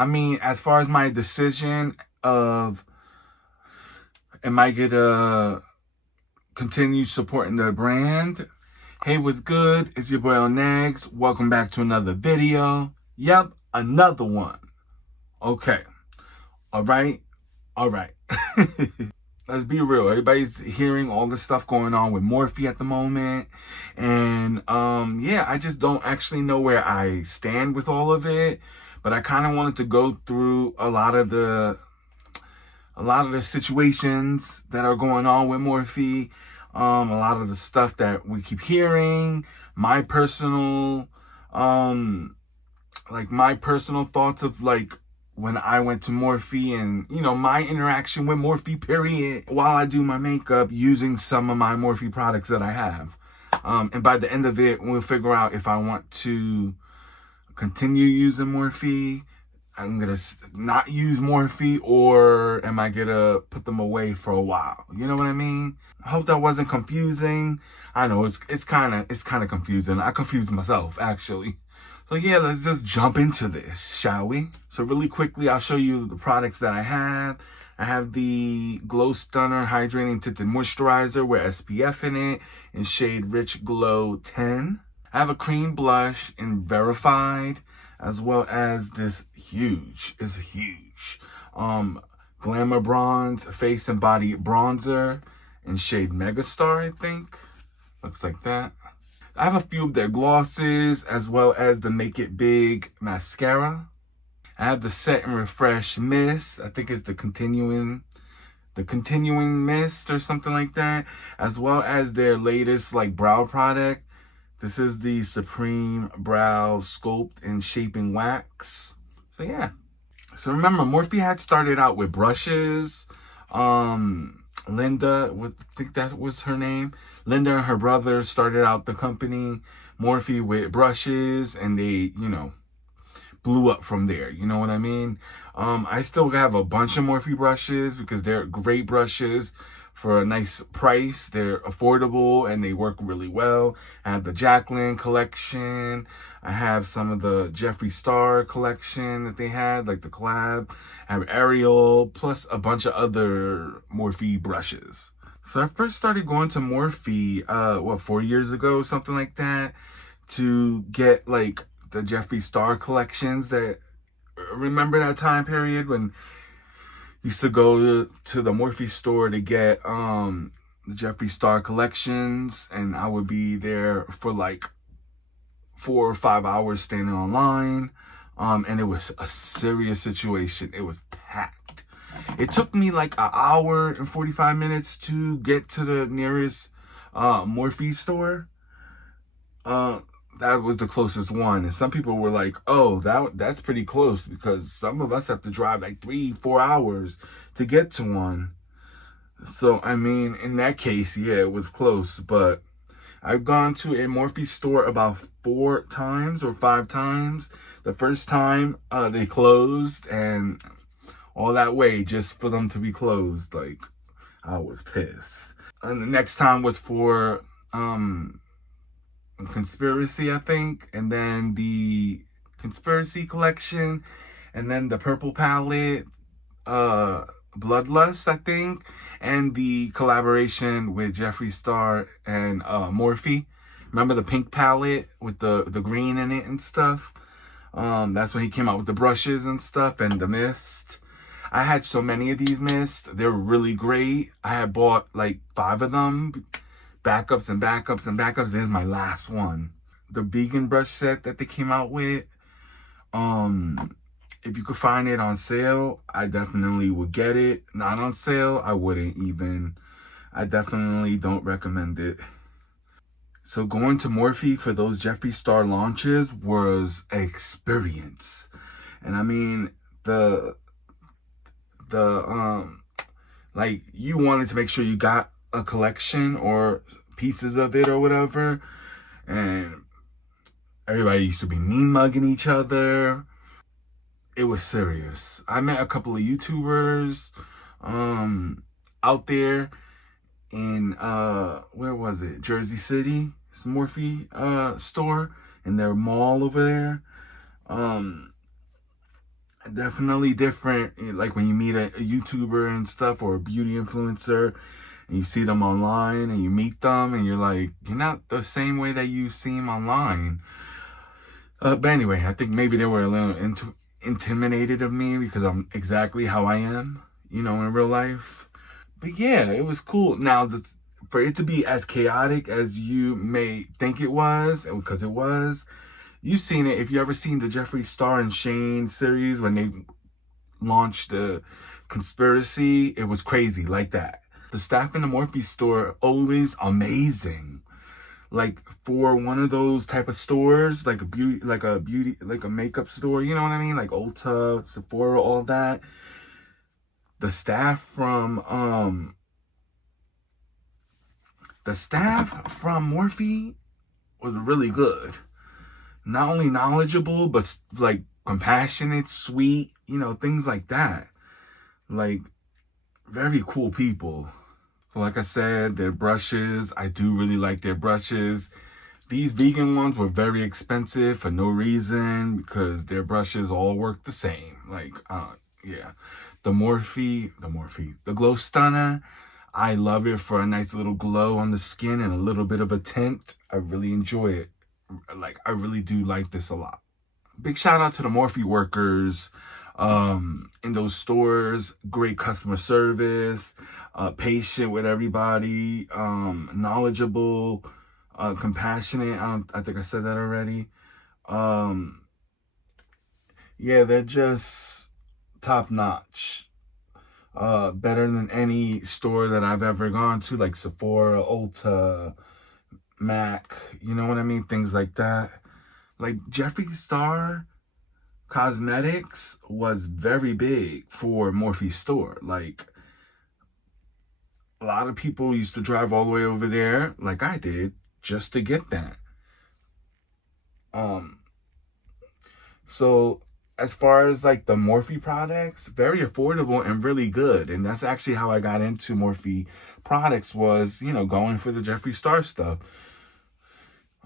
I mean, as far as my decision of am I gonna continue supporting the brand? Hey, what's good? It's your boy Lnegz. Welcome back to another video. Yep, another one. Okay. All right. Let's be real. Everybody's hearing all this stuff going on with Morphe at the moment. And yeah, I just don't actually know where I stand with all of it. But I kind of wanted to go through a lot of the situations that are going on with Morphe, a lot of the stuff that we keep hearing, my personal thoughts of like when I went to Morphe and, you know, my interaction with Morphe, period, while I do my makeup using some of my Morphe products that I have. And by the end of it, we'll figure out if I want to continue using Morphe, I'm gonna not use Morphe, or am I gonna put them away for a while? You know what I mean? I hope that wasn't confusing. I know it's kind of confusing. I confused myself actually. So yeah, let's just jump into this, shall we? So really quickly, I'll show you the products that I have. I have the Glow Stunner Hydrating Tinted Moisturizer with SPF in it in shade Rich Glow 10. I have a cream blush in Verified, as well as this huge Glamour Bronze Face and Body Bronzer in shade Megastar, I think. Looks like that. I have a few of their glosses, as well as the Make It Big mascara. I have the Set and Refresh Mist. I think it's the continuing mist or something like that, as well as their latest like brow product. This is the Supreme Brow Sculpt and Shaping Wax. So yeah. So remember, Morphe had started out with brushes. Linda, I think that was her name. Linda and her brother started out the company, Morphe, with brushes, and they, you know, blew up from there. You know what I mean? I still have a bunch of Morphe brushes because they're great brushes for a nice price. They're affordable and they work really well. I have the Jacqueline collection. I have some of the Jeffree Star collection that they had, like the collab. I have Ariel, plus a bunch of other Morphe brushes. So I first started going to Morphe, 4 years ago, something like that, to get like the Jeffree Star collections. That, remember that time period when used to go to the Morphe store to get the Jeffree Star collections, and I would be there for like 4 or 5 hours standing online, and it was a serious situation. It was packed. It took me like an hour and 45 minutes to get to the nearest Morphe store. That was the closest one, and some people were like, oh, that's pretty close, because some of us have to drive like 3-4 hours to get to one. So I mean, in that case, yeah, it was close. But I've gone to a Morphe store about 4 times or 5 times. The first time they closed, and all that way just for them to be closed, like, I was pissed. And the next time was for Conspiracy, I think, and then the Conspiracy collection, and then the purple palette, Bloodlust, I think, and the collaboration with Jeffree Star and Morphe. Remember the pink palette with the green in it and stuff? That's when he came out with the brushes and stuff, and the mist. I had so many of these mists. They're really great. I had bought like 5 of them. Backups and backups and backups. This is my last one. The vegan brush set that they came out with. If you could find it on sale, I definitely would get it. Not on sale, I wouldn't even. I definitely don't recommend it. So going to Morphe for those Jeffree Star launches was an experience. And I mean, like, you wanted to make sure you got a collection or pieces of it or whatever, and everybody used to be mean mugging each other. It was serious. I met a couple of YouTubers out there in where was it, Jersey City, it's Morphe store in their mall over there. Definitely different. Like when you meet a YouTuber and stuff, or a beauty influencer, and you see them online and you meet them and you're like, you're not the same way that you seem online. But anyway, I think maybe they were a little intimidated of me because I'm exactly how I am, in real life. But yeah, it was cool. Now, for it to be as chaotic as you may think it was, because it was, you've seen it. If you ever seen the Jeffree Star and Shane series when they launched the conspiracy, it was crazy like that. The staff in the Morphe store always amazing. Like for one of those type of stores, like like a makeup store, you know what I mean? Like Ulta, Sephora, all that. The staff from Morphe was really good. Not only knowledgeable, but like compassionate, sweet, things like that. Like very cool people. So like I said, their brushes, I do really like their brushes. These vegan ones were very expensive for no reason because their brushes all work the same. Like, yeah. The Glow Stunner, I love it for a nice little glow on the skin and a little bit of a tint. I really enjoy it. Like, I really do like this a lot. Big shout out to the Morphe workers in those stores. Great customer service, patient with everybody, knowledgeable, compassionate. I think I said that already. Um, yeah, they're just top notch. Better than any store that I've ever gone to, like Sephora, Ulta, Mac. You know what I mean? Things like that. Like Jeffree Star Cosmetics was very big for Morphe store. Like a lot of people used to drive all the way over there, like I did, just to get that. Um, so as far as like the Morphe products, very affordable and really good. And that's actually how I got into Morphe products was, going for the Jeffree Star stuff.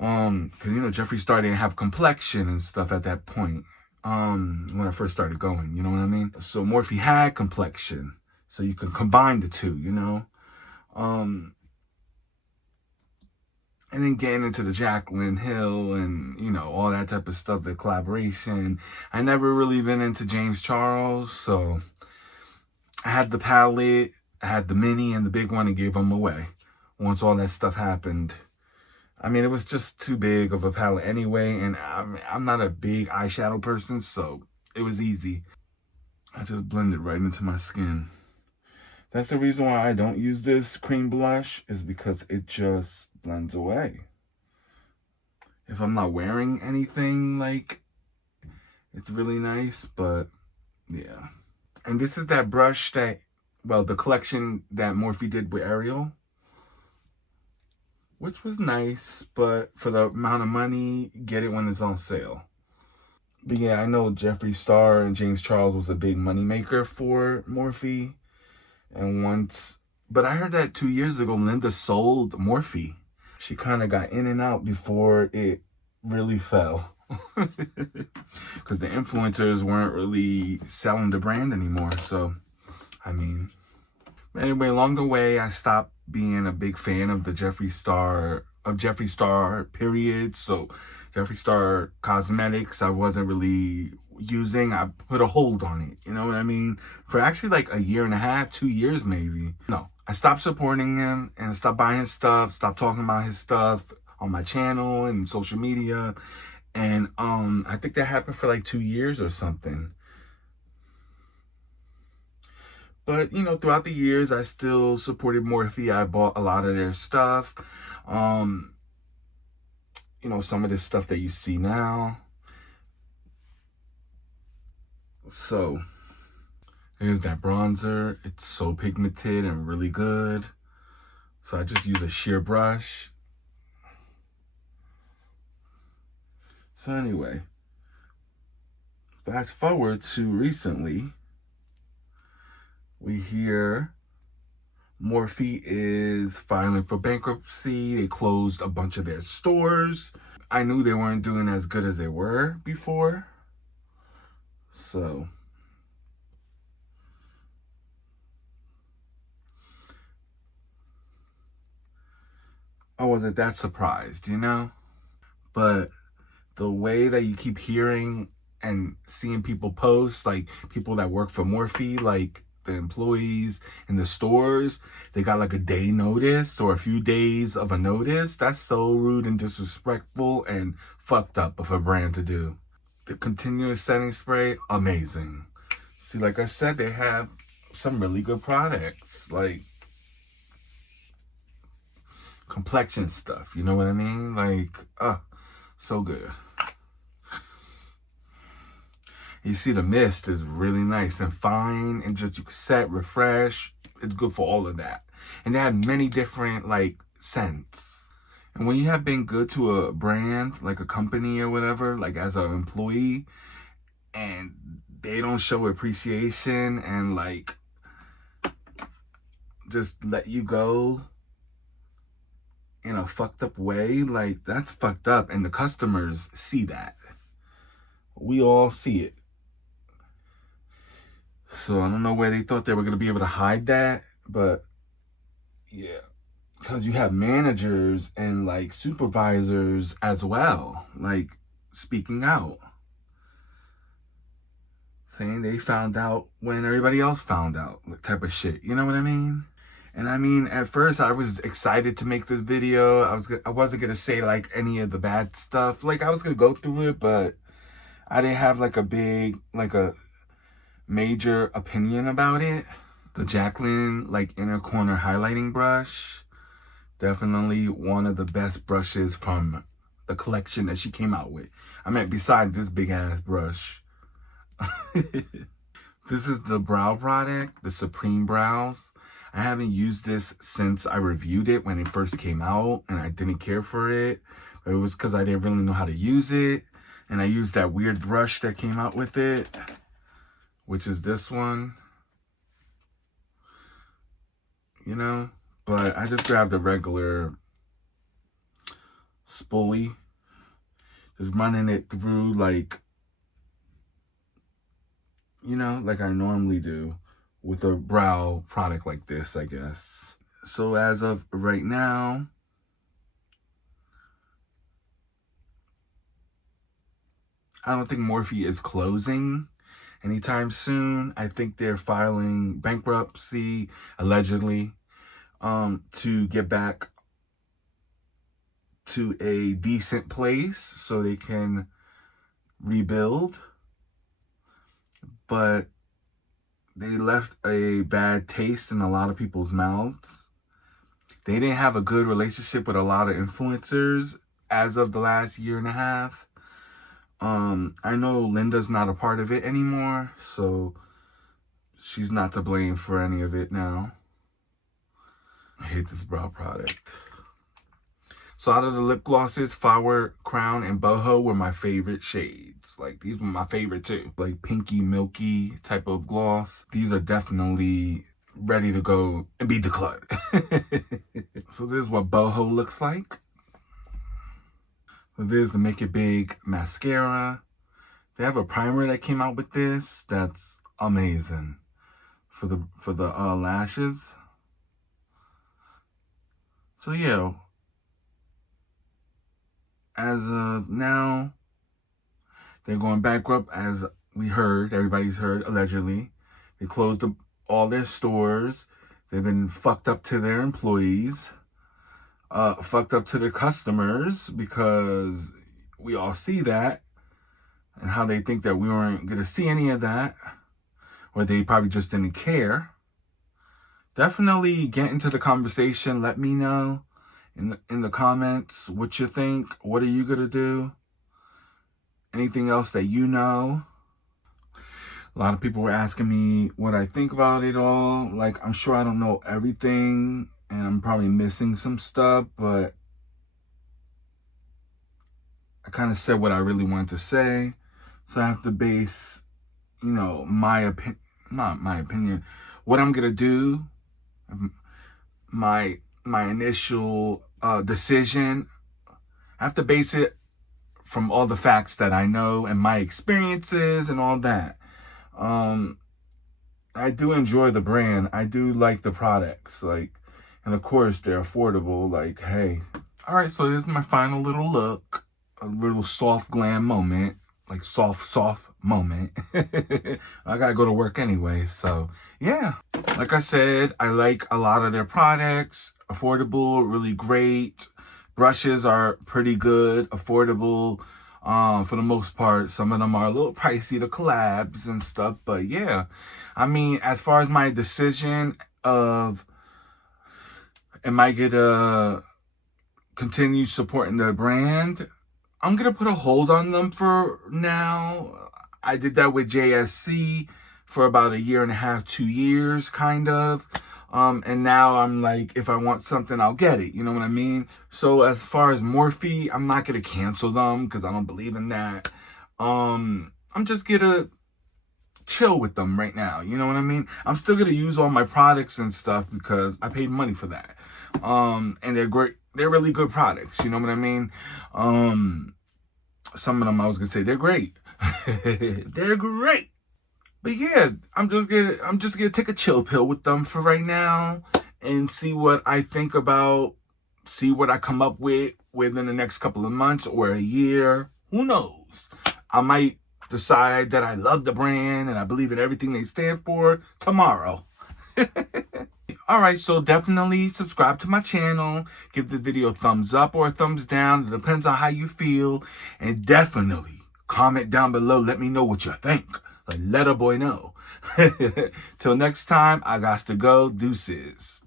Cause Jeffree Star didn't have complexion and stuff at that point. When I first started going, you know what I mean? So Morphe had complexion. So you can combine the two, Um, and then getting into the Jaclyn Hill and, all that type of stuff, the collaboration. I never really been into James Charles, so I had the palette, I had the mini and the big one and gave them away once all that stuff happened. I mean, it was just too big of a palette anyway, and I'm not a big eyeshadow person, so it was easy. I just blended right into my skin. That's the reason why I don't use this cream blush, is because it just blends away. If I'm not wearing anything, like, it's really nice, but yeah. And this is that brush the collection that Morphe did with Ariel, which was nice, but for the amount of money, get it when it's on sale. But yeah, I know Jeffree Star and James Charles was a big moneymaker for Morphe. But I heard that 2 years ago, Linda sold Morphe. She kind of got in and out before it really fell. Because the influencers weren't really selling the brand anymore. So, I mean, anyway, along the way, I stopped being a big fan of Jeffree Star, period. So, Jeffree Star Cosmetics, I wasn't really using. I put a hold on it, you know what I mean? For actually like a year and a half, 2 years maybe. No, I stopped supporting him and stopped buying his stuff, stopped talking about his stuff on my channel and social media. And I think that happened for like 2 years or something. But, throughout the years, I still supported Morphe. I bought a lot of their stuff. Some of this stuff that you see now. So, here's that bronzer. It's so pigmented and really good. So I just use a sheer brush. So anyway, fast forward to recently, we hear Morphe is filing for bankruptcy. They closed a bunch of their stores. I knew they weren't doing as good as they were before. So I wasn't that surprised, you know? But the way that you keep hearing and seeing people post, like people that work for Morphe, like the employees in the stores, they got like a day notice or a few days of a notice. That's so rude and disrespectful and fucked up of a brand to do. The continuous setting spray, amazing. See, like I said, they have some really good products, like complexion stuff. You know what I mean? Like, so good. You see the mist is really nice and fine, and just you can set, refresh. It's good for all of that. And they have many different like scents. And when you have been good to a brand, like a company or whatever, like as an employee, and they don't show appreciation and like just let you go in a fucked up way, like that's fucked up. And the customers see that. We all see it. So I don't know where they thought they were going to be able to hide that, but yeah. Because you have managers and like supervisors as well, like speaking out, saying they found out when everybody else found out, type of shit. You know what I mean? And I mean, at first I was excited to make this video. I wasn't gonna say like any of the bad stuff. Like I was gonna go through it, but I didn't have like a major opinion about it. The Jacqueline like inner corner highlighting brush, definitely one of the best brushes from the collection that she came out with. I mean, besides this big ass brush. This is the brow product, the Supreme Brows. I haven't used this since I reviewed it when it first came out, and I didn't care for it. It was because I didn't really know how to use it, and I used that weird brush that came out with it, which is this one, you know? But I just grabbed a regular spoolie, just running it through like, you know, like I normally do with a brow product like this, I guess. So as of right now, I don't think Morphe is closing anytime soon. I think they're filing bankruptcy, allegedly, to get back to a decent place so they can rebuild. But they left a bad taste in a lot of people's mouths. They didn't have a good relationship with a lot of influencers as of the last year and a half. I know Linda's not a part of it anymore, so she's not to blame for any of it now. I hate this brow product. So out of the lip glosses, Flower Crown and Boho were my favorite shades. Like, these were my favorite too. Like pinky, milky type of gloss. These are definitely ready to go and be decluttered. So this is what Boho looks like. So this is the Make It Big mascara. They have a primer that came out with this that's amazing for the lashes. So yeah, as of now, they're going bankrupt, as we heard, everybody's heard, allegedly. They closed all their stores. They've been fucked up to their employees, fucked up to their customers, because we all see that, and how they think that we weren't going to see any of that, or they probably just didn't care. Definitely get into the conversation. Let me know in the comments what you think. What are you going to do? Anything else that you know? A lot of people were asking me what I think about it all. Like, I'm sure I don't know everything, and I'm probably missing some stuff, but I kind of said what I really wanted to say. So I have to base, you know, not my opinion, what I'm gonna do, my initial decision. I have to base it from all the facts that I know and my experiences and all that. I do enjoy the brand. I do like the products, like, and of course they're affordable. Like, hey, All right, so this is my final little look. A little soft glam moment. Like soft moment. I gotta go to work anyway, so yeah. Like I said, I like a lot of their products. Affordable, really great. Brushes are pretty good, affordable. For the most part, some of them are a little pricey, the collabs and stuff, but yeah. I mean, as far as my decision of am I gonna continue supporting the brand, I'm gonna put a hold on them for now. I did that with JSC for about a year and a half, 2 years, kind of. And now I'm like, if I want something, I'll get it. You know what I mean? So as far as Morphe, I'm not gonna cancel them because I don't believe in that. I'm just gonna chill with them right now. You know what I mean? I'm still gonna use all my products and stuff because I paid money for that. And they're great. They're really good products. You know what I mean? Some of them I was gonna say they're great. They're great. But yeah, I'm just gonna take a chill pill with them for right now and see what I think about, see what I come up with within the next couple of months or a year. Who knows? I might decide that I love the brand and I believe in everything they stand for tomorrow. Alright, so definitely subscribe to my channel. Give the video a thumbs up or a thumbs down. It depends on how you feel. And definitely comment down below. Let me know what you think. Like, let a boy know. Till next time, I got to go. Deuces.